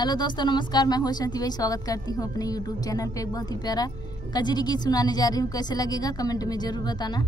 Hello दोस्तों, नमस्कार। मैं होशंती भाई स्वागत करती हूँ अपने यूट्यूब चैनल पे। एक बहुत ही प्यारा कजरी गीत सुनाने जा रही हूँ। कैसे लगेगा कमेंट में जरूर बताना।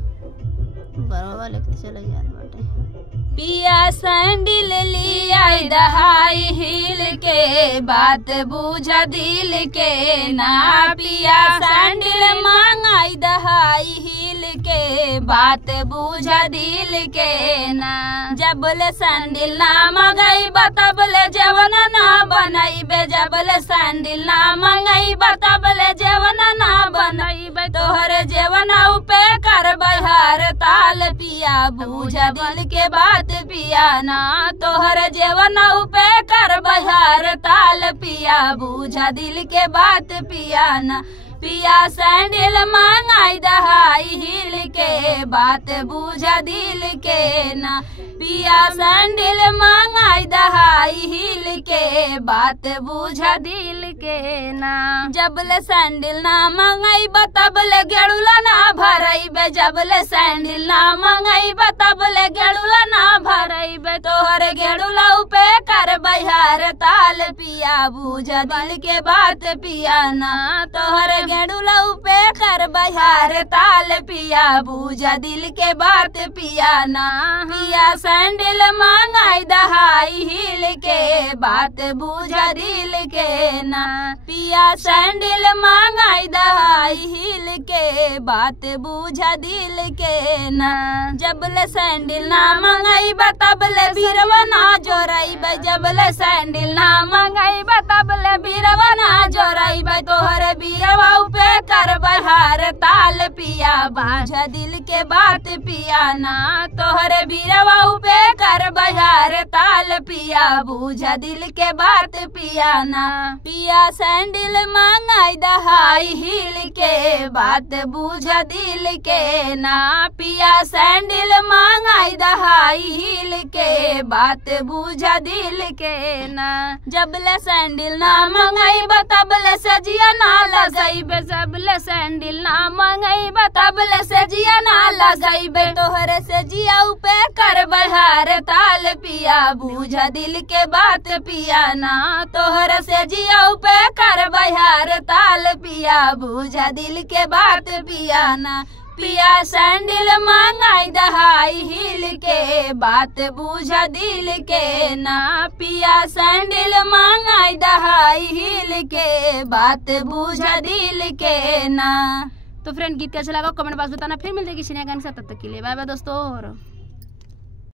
पिया सैंडल लिया दहाई हिल के, बात बूझा दिल के ना। पिया सैंडल मांगाई दहाई हिल के, बात बूझा दिल के ना। जबले सैंडल ना मंगाई बताबले जवन ना बनाईबे। जबले सैंडल ना मंगाई बताबले जवन ना बनाईबे। तोहरे जेवन उपे कर बहार ताल। पिया बूझा दिल के बात पिया ना। तोहर जेवन उपे कर बहार ताल। पिया बूझा दिल के बात पिया ना। पिया सैंडल मांगाई दहाई हिल के, बात बूझा दिल के ना। पिया सैंडल मांगाई दहाई हिल के, बात बूझा दिल के ना। जबले सैंडल ना मंगाई बताबले गेड़ुला ना भराईबे। जबले सैंडल ना मंगाई बताबले गेड़ुला ना भराईबे। तोहर गेड़ुला उपे कर बहार ताल। पिया बूझा दिल के बात पिया ना। तोहर गेड़ुला उपे कर बहार ताल। पिया बूझा दिल के बात पिया ना। पिया सैंडल मांगाई दहाई हिल के, बात बूझा दिल के ना। पिया सैंडल मांगाई दहाई हिल के, बात बूझा दिल के ना। जबले सैंडल ना मंगाई बताबले बीरवा ना जोराईबे। जबले सैंडल ना मंगाई बताबले बीरवा ना जोराईबे। तोहरे बीरवा उपे कर बहार ताल। पिया बूझा दिल के बात पिया ना। तोहरे बीरवा उपे कर बहार ताल। पिया बूझा दिल के बात पिया ना। पिया सैंडल मांगाई दहाई हिल के, बात बूझा दिल के ना। पिया सैंडल मांगाई दहाई हिल के, बात बूझा दिल के ना। जबले सैंडल ना मंगाई बताबले सजिया ना लगाईबे। जबले सैंडल ना मंगाई बताबले सजिया ना लगाईबे। तोहरे सजिया उपे कर बहार ताल। पिया बूझा दिल के बात पिया ना। तोहरे सजिया उपे कर बहार ताल। पिया बूझा दिल के बात पिया ना। पिया सैंडल मांगाई दहाई हिल के, बात बूझा दिल के ना। पिया सैंडल मांगाई दहाई हिल के, बात बूझा दिल के ना। तो फ्रेंड, गीत कैसा लगा कमेंट बॉक्स बताना। फिर मिलते किसी नए गाने के साथ, तब तक के लिए बाय बाय दोस्तों।